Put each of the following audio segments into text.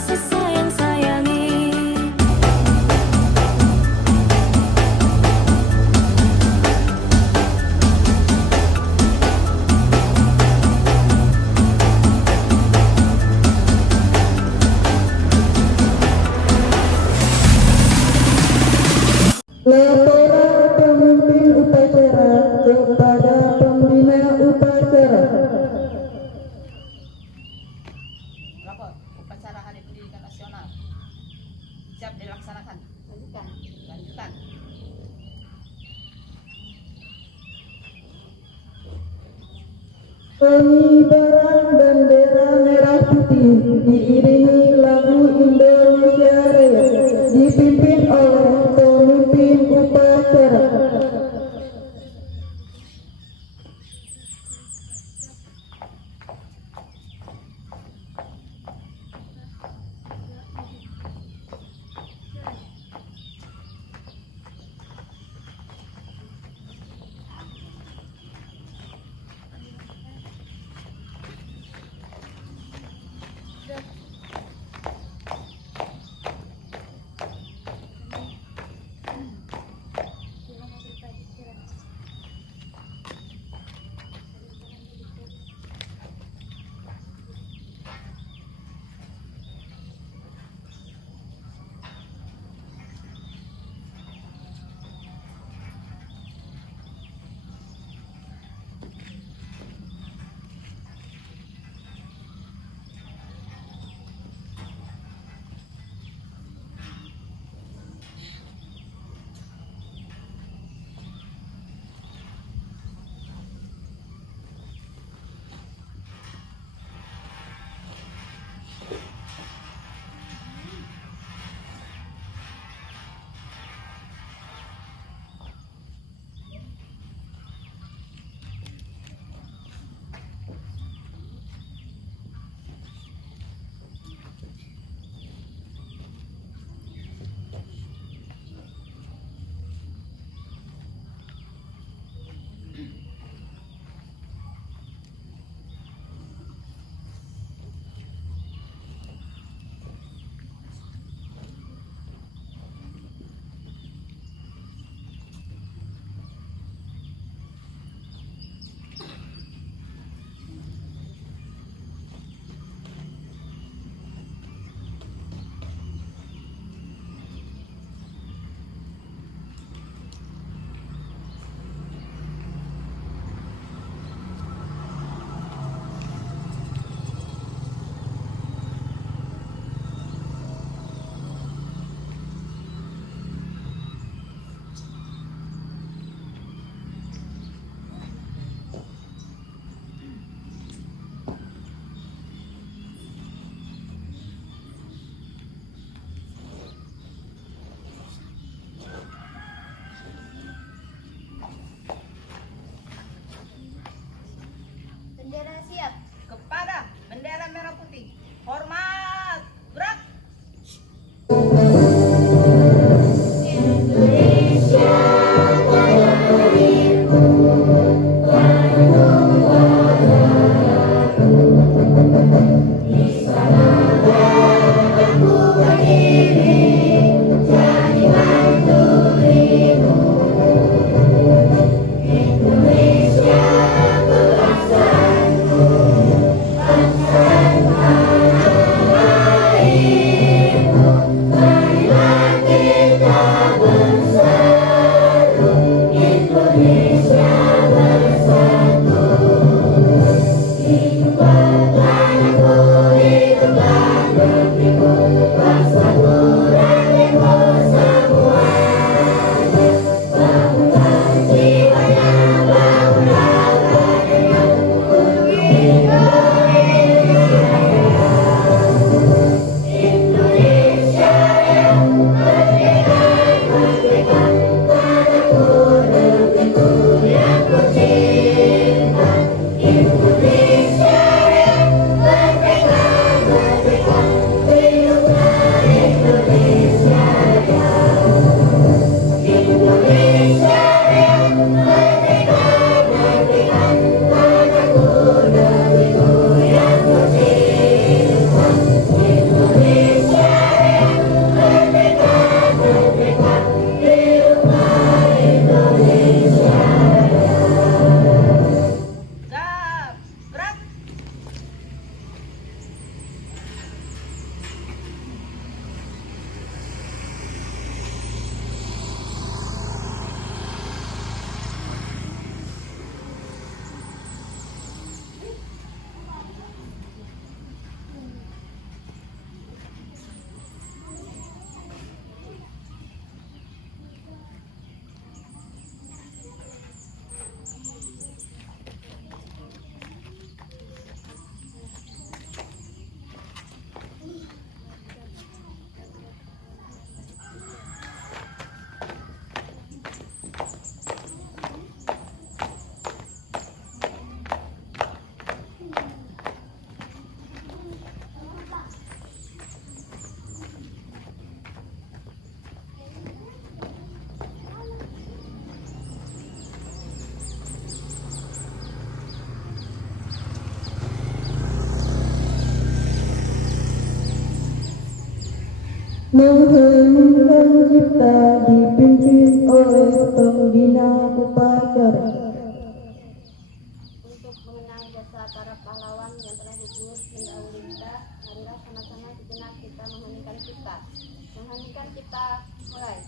sesayang-sayangi. Laporan pemimpin upacara kepada pembina upacara. Lapor upacara Hari Pendidikan Nasional siap dilaksanakan. Lanjutkan. Pengibaran bendera merah putih diiringi lagu Indonesia Raya dipimpin oleh pemimpin upacara. mengheningkan cipta dipimpin oleh pembina upacara. Untuk mengenang jasa para pahlawan yang telah gugur mendahului kita, marilah sama-sama sejenak kita mengheningkan cipta. Mengheningkan cipta, mulai.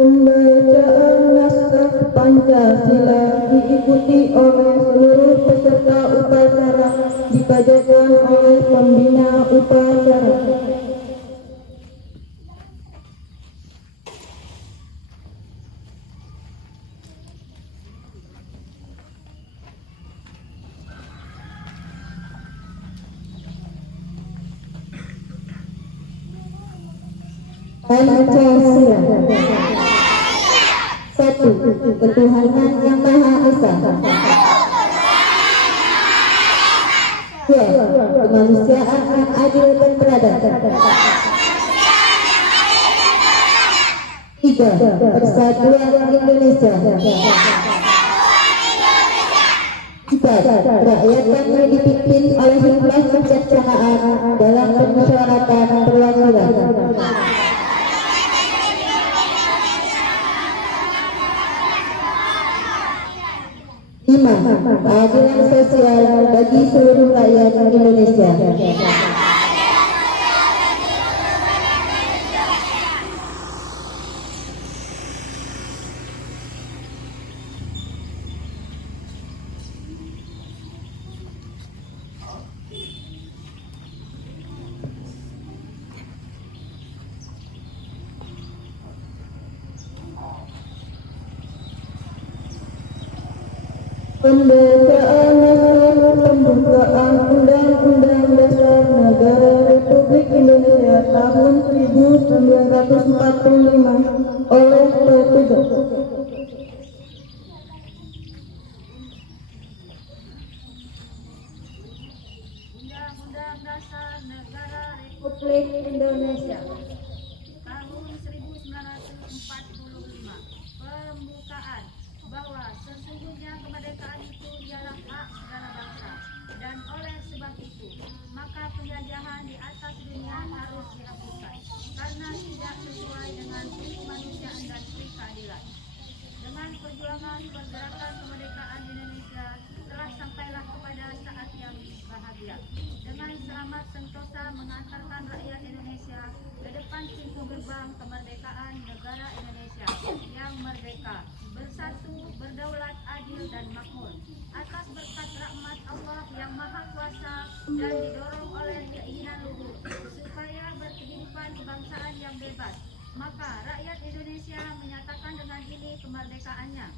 Pembacaan naskah Pancasila diikuti oleh seluruh peserta upacara, dibacakan oleh pembina upacara. Pancasila. 1. Ketuhanan yang Maha Esa. 2. Kemanusiaan yang adil dan beradab. 3. Persatuan Indonesia. 4. Rakyat yang dipimpin oleh hikmah kebijaksanaan dalam permusyawaratan perwakilan. 5. Keadilan sosial bagi seluruh rakyat Indonesia. Pembacaan naskah pembukaan Undang-Undang Dasar Negara Republik Indonesia tahun 1945 oleh Presiden. Undang-Undang Dasar Negara Republik Indonesia tahun 1945. Pembukaan bahwa sesungguhnya kemerdekaan itu ialah hak segala bangsa, dan oleh sebab itu maka penjajahan di atas dunia harus dihapuskan karena tidak sesuai dengan kemanusiaan dan keadilan. Dengan perjuangan pergerakan kemerdekaan Indonesia telah sampailah kepada saat yang bahagia. Dengan selamat sentosa mengantarkan rakyat Indonesia ke depan pintu gerbang kemerdekaan negara Indonesia yang merdeka, bersatu, berdaulat, adil dan makmur. Atas berkat rahmat Allah yang Maha Kuasa dan didorong oleh keinginan luhur supaya berkehidupan kebangsaan yang bebas, maka rakyat Indonesia menyatakan dengan ini kemerdekaannya.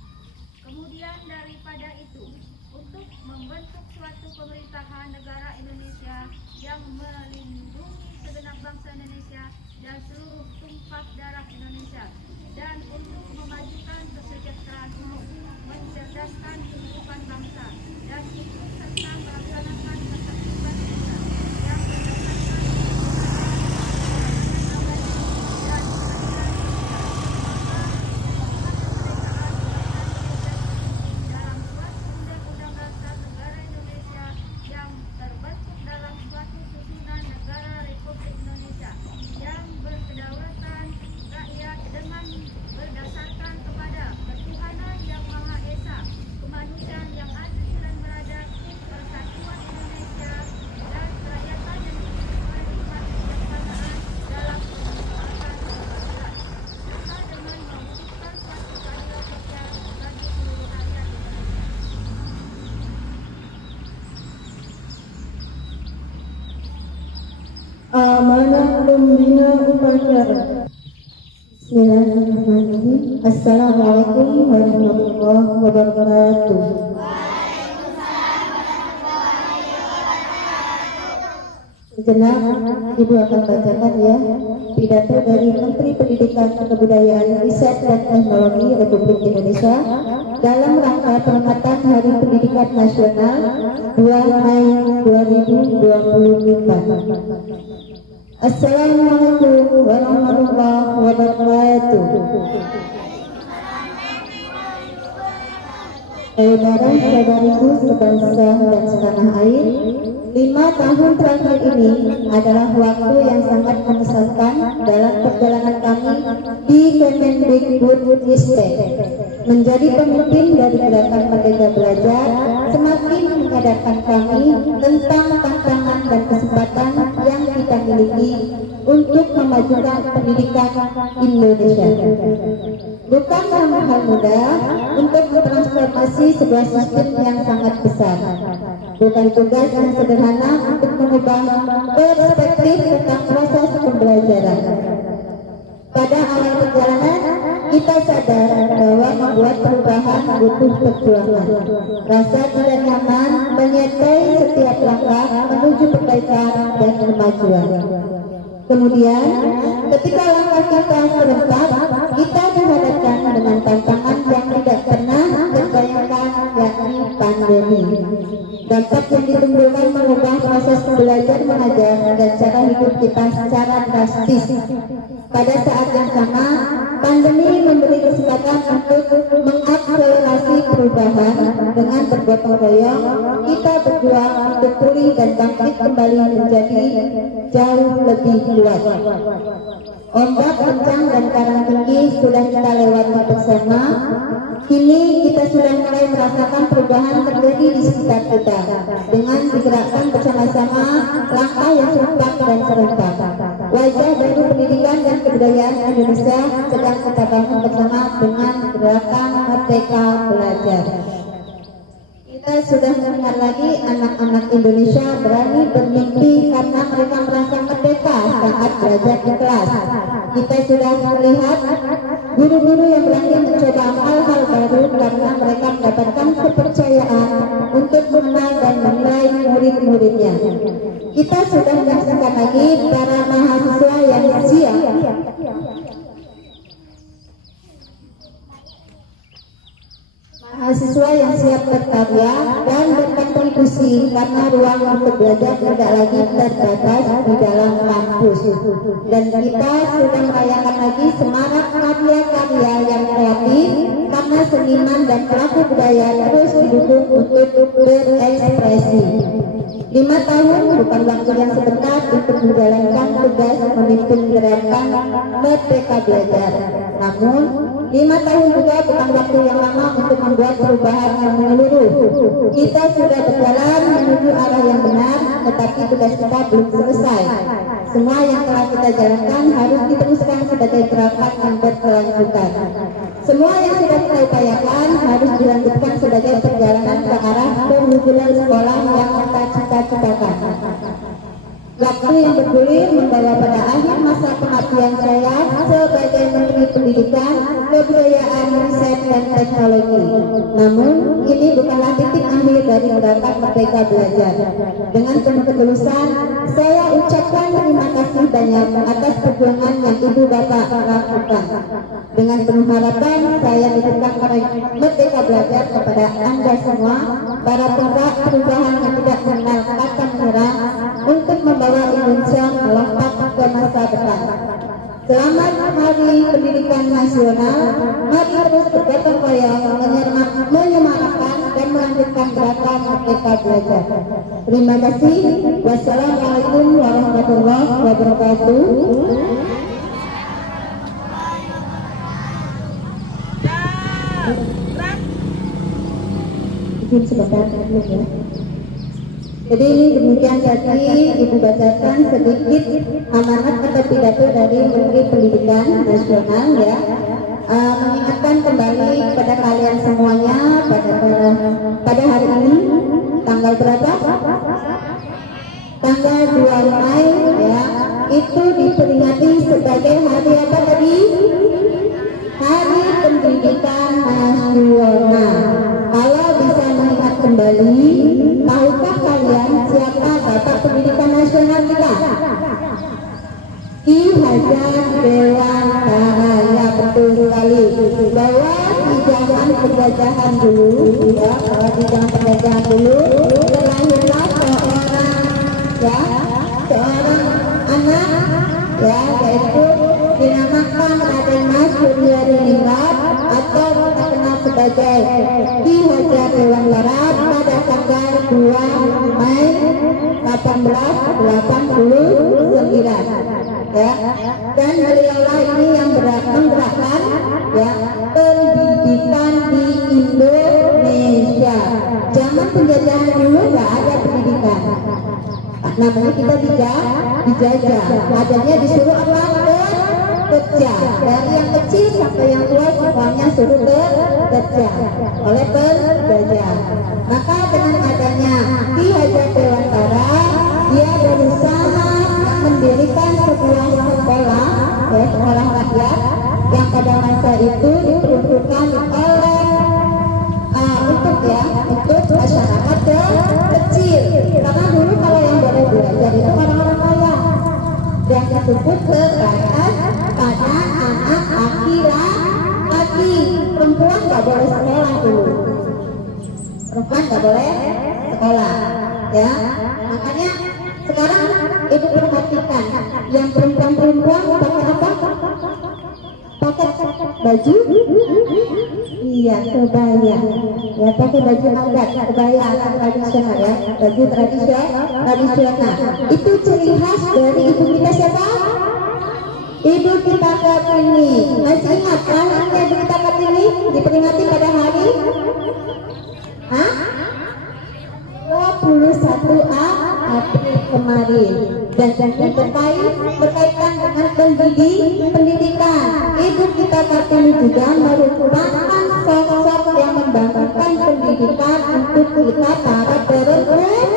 Kemudian daripada itu, untuk membentuk suatu pemerintahan negara Indonesia yang melindungi segenap bangsa Indonesia dan seluruh tumpah darah Indonesia, dan untuk memajukan kesejahteraan umum, mencerdaskan kehidupan bangsa, dan ikut serta Amanah pembina upacara. Bismillahirrahmanirrahim. Assalamualaikum warahmatullahi wabarakatuh. Sejenak Ibu akan bacakan ya pidato dari Menteri Pendidikan Kebudayaan Riset dan Teknologi Republik Indonesia dalam rangka peringatan Hari Pendidikan Nasional 2 Mei 2024. Assalamualaikum warahmatullahi wabarakatuh. Saudara-saudariku sebangsa dan setanah air, 5 tahun terakhir ini adalah waktu yang sangat mengesankan dalam perjalanan kami di Kemendikbudristek. Menjadi pemimpin dari gerakan Merdeka Belajar semakin menyadarkan kami tentang tantangan dan kesempatan yang kita miliki untuk memajukan pendidikan Indonesia. Bukan hal mudah untuk mentransformasi sebuah sistem yang sangat besar. Bukan tugas yang sederhana untuk mengubah perspektif tentang proses pembelajaran. Pada awal perjalanan, kita sadar bahwa membuat perubahan butuh perjuangan. Rasa tidak nyaman menyertai setiap langkah menuju perbaikan dan kemajuan. Kemudian, ketika langkah kita serentak, kita dihadapkan dengan tantangan yang tidak pernah terbayangkan, yakni pandemi. Dampak yang ditimbulkan mengubah proses belajar mengajar dan cara hidup kita secara drastis. Pada saat yang sama, pandemi memberi kesempatan untuk mengakselerasi perubahan. Dengan bergotong royong, kita berjuang untuk pulih dan bangkit kembali menjadi jauh lebih kuat. Ombak kencang dan karang tinggi sudah kita lewati bersama. Kini kita sudah mulai merasakan perubahan terjadi di sekitar kita dengan digerakkan bersama-sama langkah yang serempak dan serentak. Wajah baru pendidikan dan kebudayaan Indonesia sedang kita bangun bersama dengan gerakan Merdeka Belajar. Kita sudah mendengar lagi anak-anak Indonesia berani bermimpi karena mereka merasa merdeka saat belajar di kelas. Kita sudah melihat guru-guru yang berani mencoba hal-hal baru karena mereka mendapatkan kepercayaan untuk mengenal dan menilai murid-muridnya. Kita sudah menyaksikan lagi para mahasiswa yang siap berkarya dan berkontribusi karena ruang untuk belajar tidak lagi terbatas di dalam kampus. Dan kita sudah merayakan lagi semarak karya-karya yang kreatif karena seniman dan pelaku budaya terus didukung untuk berekspresi. 5 tahun bukan waktu yang sebentar untuk menjalankan tugas memimpin gerakan Merdeka Belajar. Namun 5 tahun juga bukan waktu yang lama untuk membuat perubahan yang menyeluruh. Kita sudah berjalan menuju arah yang benar, tetapi tugas kita belum selesai. Semua yang telah kita jalankan harus diteruskan sebagai gerakan yang berkelanjutan. Semua yang sudah kita upayakan harus dilanjutkan sebagai perjalanan ke arah perwujudan sekolah yang kita cita-citakan. Waktu yang bergulir membawa pada akhir masa pengabdian saya sebagai Menteri Pendidikan, Kebudayaan, Riset dan Teknologi. Namun, ini bukanlah titik akhir dari gerakan Merdeka Belajar. Dengan penuh ketulusan, saya ucapkan terima kasih banyak atas perjuangan yang Ibu Bapak lakukan. Dengan penuh harapan, saya titipkan Merdeka Belajar kepada Anda semua, para penggerak perubahan yang tidak mengenal kata menyerah, untuk membawa Indonesia melompat ke masa depan. Selamat Hari Pendidikan Nasional. Mari terus bergotong royong menyemarakkan dan melanjutkan gerakan Merdeka Belajar. Terima kasih. Wassalamualaikum warahmatullahi wabarakatuh. Izin sebentar dulu ya. Jadi demikian tadi Ibu bacakan sedikit amanat atau pidato dari Menteri Pendidikan Nasional ya, mengingatkan kembali kepada kalian semuanya pada hari ini tanggal berapa? Tanggal 2 Mei ya, itu diperingati sebagai hari apa tadi? Hari Pendidikan Nasional. Kalau bisa melihat kembali, tahukah kalian siapa Bapak Pendidikan Nasional kita? Ki Hajar Dewantara. Ya, betul sekali. Bahwa di zaman penjajahan dulu, ya, bahwa di zaman penjajahan dulu terlahirlah seorang anak, ya, yaitu dinamakan Raden Mas Suryaningrat atau kita kenal sebagai Ki Hajar Dewantara pada tanggal 2 Mei 1889, ya, dan beliaulah ini yang menggerakkan, ya, pendidikan di Indonesia. Zaman penjajahan dulu nggak ada pendidikan, namanya kita dijajah, adanya disuruh apa? Kerja. Dari yang kecil sampai yang tua semuanya suruh kerja oleh penjajah. Maka dengan adanya Ki Hajar Dewantara, dia berusaha mendirikan sebuah sekolah, ya, sekolah rakyat yang pada masa itu diperuntukkan oleh untuk masyarakat kecil. Karena dulu kalau yang boleh belajar itu orang-orang kaya yang disebut kekayaan pada anak laki-laki. Perempuan nggak boleh sekolah dulu. Perempuan nggak boleh sekolah, ya. Makanya sekarang ibu perhatikan, yang perempuan pakai apa? Pakai baju? Iya, kebaya. Ya, pakai baju adat, kebaya tradisional, ya, baju tradisional. Itu ciri khas dari ibu kita siapa? Ibu kita Kartini. Masih ingat lahirnya ibu kita Kartini diperingati pada hari 21 April kemarin, dan berkaitan dengan pendidikan. Ibu kita Kartini juga merupakan sosok yang membanggakan pendidikan untuk kita para perempuan,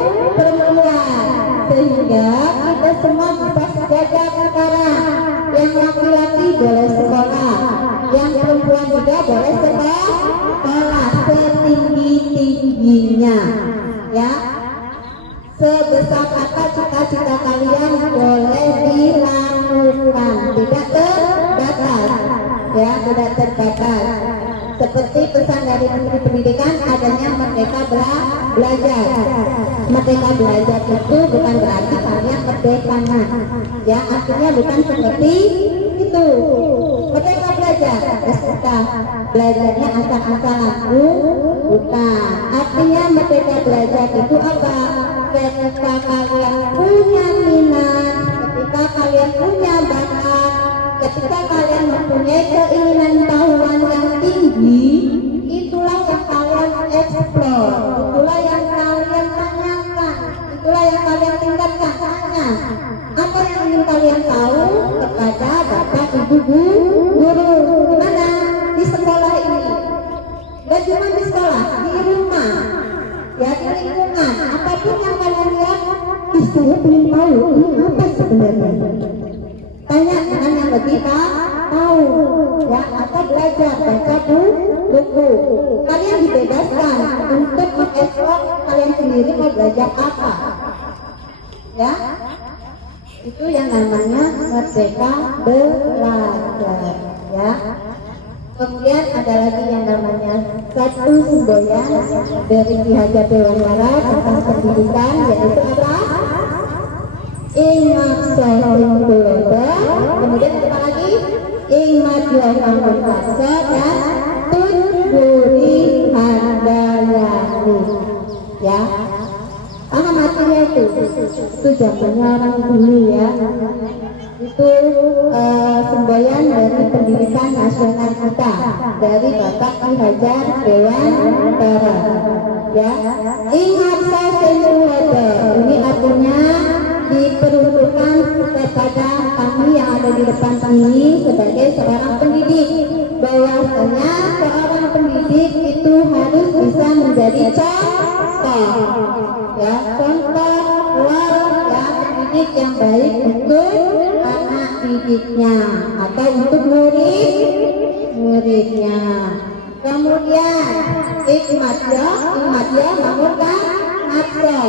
sehingga kita semua bisa sejajar sekarang. Yang laki-laki boleh sekolah, yang perempuan juga boleh sekolah setinggi-tingginya, ya. Sebesar apa cita-cita kalian boleh dilakukan, tidak terbatas, ya, tidak terbatas. Seperti pesan dari Menteri Pendidikan adanya Merdeka Belajar. Merdeka Belajar itu bukan berarti kalian merdeka, ya, artinya bukan seperti itu. Merdeka Belajar, kita belajarnya asal-asalan, bukan. Artinya Merdeka Belajar itu apa? Ketika kalian punya minat, ketika kalian punya bakat, ketika kalian mempunyai keinginan tahuan yang tinggi, itulah yang kalian eksplor, itulah yang kalian tanyakan, itulah yang kalian tingkatkan. Tanya apa yang ingin kalian tahu kepada bapak ibu guru. Gimana di sekolah ini? Gak cuma di sekolah, di rumah, ya, di lingkungan, apapun yang kalian lihat, saya ingin tahu ini apa sebenarnya. Tanya dengan yang lebih tahu, ya, atau belajar baca buku. Kalian dibebaskan untuk mengeksplor kalian sendiri mau belajar apa, ya. Itu yang namanya Merdeka Belajar, ya. Kemudian ada lagi yang namanya satu semboyan dari Ki Hajar Dewantara tentang pendidikan, yaitu apa? Ingat Sering Tulodo. Kemudian apa lagi? Ingat Yohangun Kaso dan Tun Buri Handayani, ya. Paham artinya itu zamannya orang dulu, ya. Itu semboyan dari pendidikan nasional kita dari Bapak Ki Hajar Dewantara, ya. Ingat Sering Tulodo, ini artinya diperuntukkan kepada kami yang ada di depan ini sebagai seorang pendidik, bahwasanya seorang pendidik itu harus bisa menjadi contoh, ya, contoh, ya, pendidik yang baik untuk didiknya atau untuk muridnya. Kemudian ikmatnya membuka atau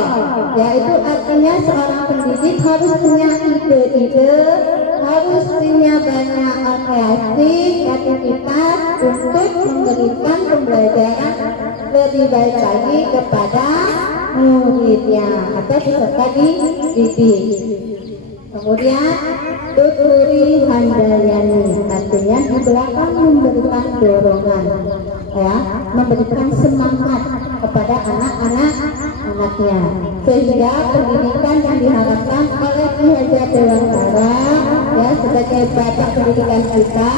yaitu artinya seorang pendidik harus punya ide-ide, harus punya banyak kreativitas untuk memberikan pembelajaran lebih baik lagi kepada muridnya atau peserta didik. Kemudian Tuturi Handayani artinya di belakang memberikan dorongan, ya, memberikan semangat kepada anak-anaknya, sehingga pendidikan yang diharapkan oleh Ki Hajar Dewantara, ya, sebagai bapak pendidikan kita,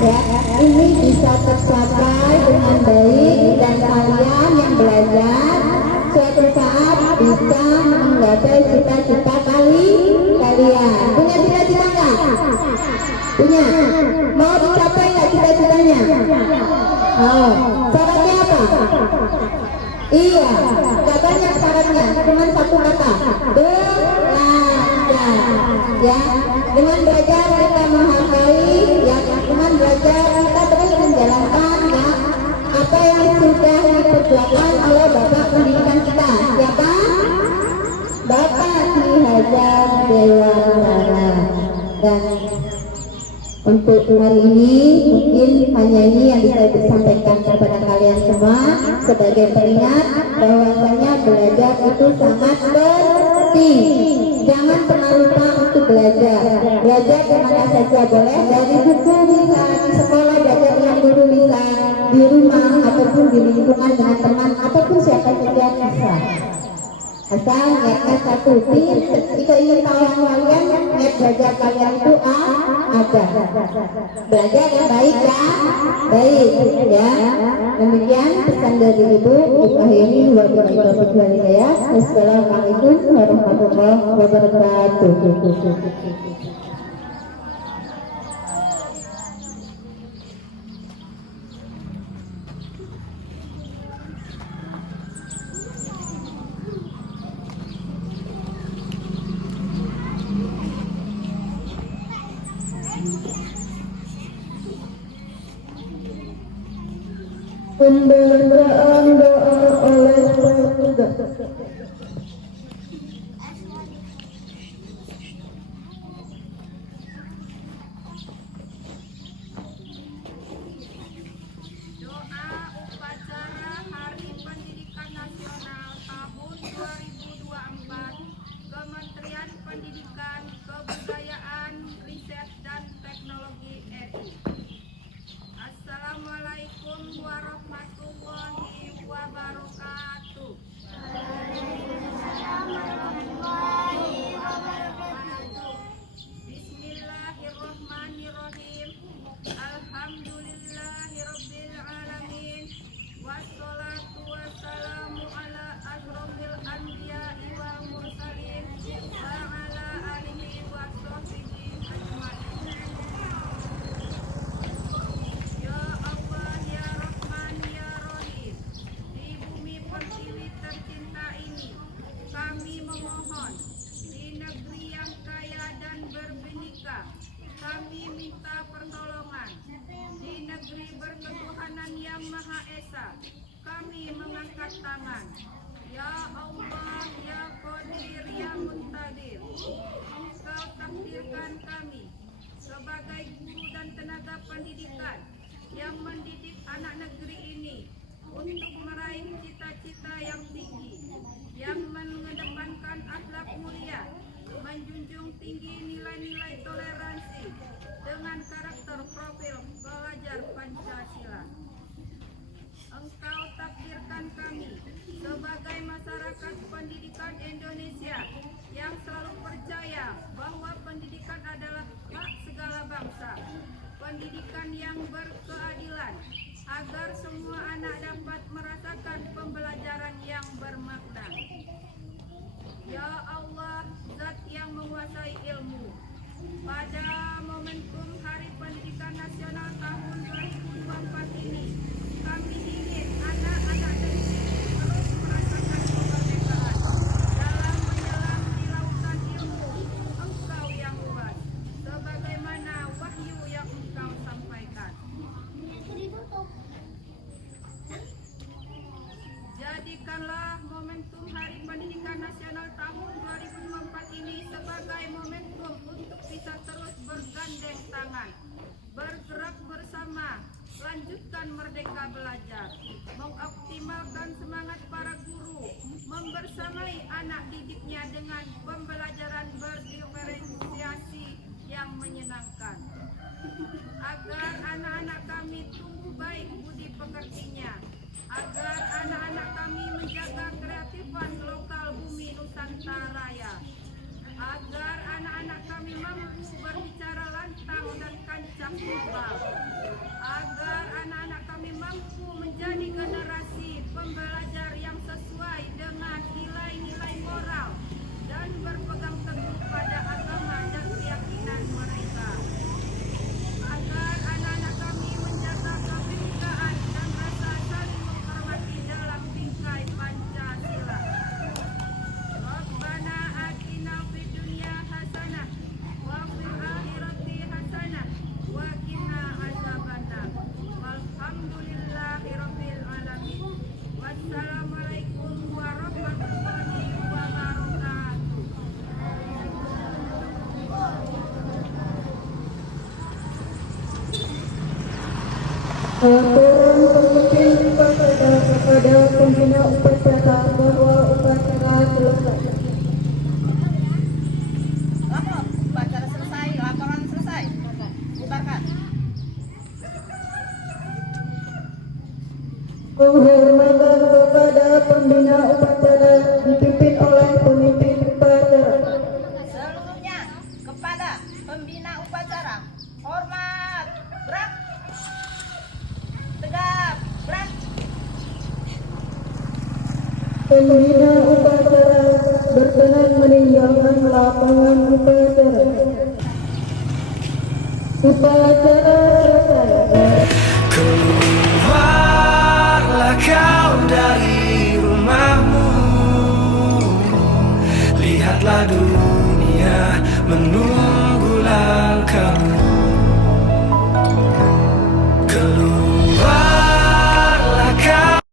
ya, ini bisa tercapai dengan baik dan kalian yang belajar suatu saat bisa menggapai cita-cita kalian. Punya cita-cita nggak? Punya? Mau dicapai nggak cita-citanya? Oh, syaratnya apa? Iya, nggak banyak syaratnya, cuma satu kata, belajar. Ya, dengan belajar kita menghargai, ya, dengan belajar kita terus menjalankan, ya, apa yang sudah diperjuangkan oleh bapak pendidikan kita. Siapa? Bapak Ki Hajar Dewantara. Dan untuk hari ini mungkin hanya ini yang bisa disampaikan kepada kalian semua sebagai pengingat bahwasanya belajar itu sangat penting. Jangan pernah lupa untuk belajar. Belajar kemana saja boleh, dari buku bisa, di sekolah belajar dengan guru bisa, di rumah ataupun di lingkungan dengan teman ataupun siapa saja bisa. Asal niatkan satu, jika ingin tahu kalian, niat belajar kalian itu ada. Belajar yang baik, ya, baik, ya. Demikian pesan dari Ibu akhiri. Wassalamualaikum warahmatullahi wabarakatuh. Pemberitaan doa oleh petugas. Doa upacara Hari Pendidikan Nasional tahun 2024 Kementerian Pendidikan, Kebudayaan, Riset dan Teknologi RI. Assalamualaikum warahmatullahi wabarakatuh. Bismillahirrahmanirrahim. Alhamdulillahirabbil alamin. Wassalatu wassalamu ala asyrofil anbiya'i wal mursalin wa ala alihi wa sahbihi ajmain. Ya Allah, ya Rahman, ya Rahim, di bumi pertiwi tercinta ini, kami memohon, di negeri yang kaya dan berbenika, kami minta pertolongan. Di negeri berketuhanan yang Maha Esa, kami mengangkat tangan. Ya Allah, ya Qadir, ya Muntadir, Engkau takdirkan kami sebagai guru dan tenaga pendidikan yang mendidik anak negeri ini untuk meraih cita-cita yang tinggi, yang mengedepankan akhlak mulia, menjunjung tinggi nilai-nilai toleransi dengan karakter profil pelajar Pancasila. Engkau takdirkan kami sebagai masyarakat pendidikan Indonesia yang selalu percaya bahwa pendidikan adalah hak segala bangsa, pendidikan yang berkeadilan, agar semua anak dapat merasakan pembelajaran yang bermakna. Ya Allah, Zat yang menguasai ilmu, pada momentum Hari Pendidikan Nasional tahun 2024 ini, kami ingin anak-anak negeri terus merasakan kemerdekaan dalam menyelam di lautan ilmu Engkau yang luas. Sebagai membersamai anak didiknya dengan pembelajaran berdiferensiasi yang menyenangkan. Agar anak-anak kami tumbuh baik budi pekertinya, agar anak-anak kami menjaga kreatifan lokal bumi Nusantara Raya, agar anak-anak kami mampu berbicara lantang dan kancah global, agar anak-anak kami mampu menjadi generasi pembelajar yang sesuai dengan nilai-nilai moral dan berpegang teguh pada agama dan keyakinan mereka, agar anak-anak kami menjaga kebinekaan dan rasa saling menghormati dalam bingkai Pancasila. Rabbana atina fid dunya hasanah wa fil akhirati hasanah wa qina azabannar. Walhamdulillahi rabbil alamin. Wassalamualaikum warahmatullahi wabarakatuh. Laporan pemimpin kepada pembina upacara bahwa upacara selesai. Lapor, upacara selesai, laporan selesai. Bubarkan. Penghormatan kepada pembina upacara dipimpin oleh pemimpin upacara. Seluruhnya kepada pembina upacara. Hormat, gerak. Tegap, gerak. Pembina upacara berkenan meninggalkan lapangan upacara. Upacara selesai. Keluarlah kau dari rumahmu, lihatlah dunia menurut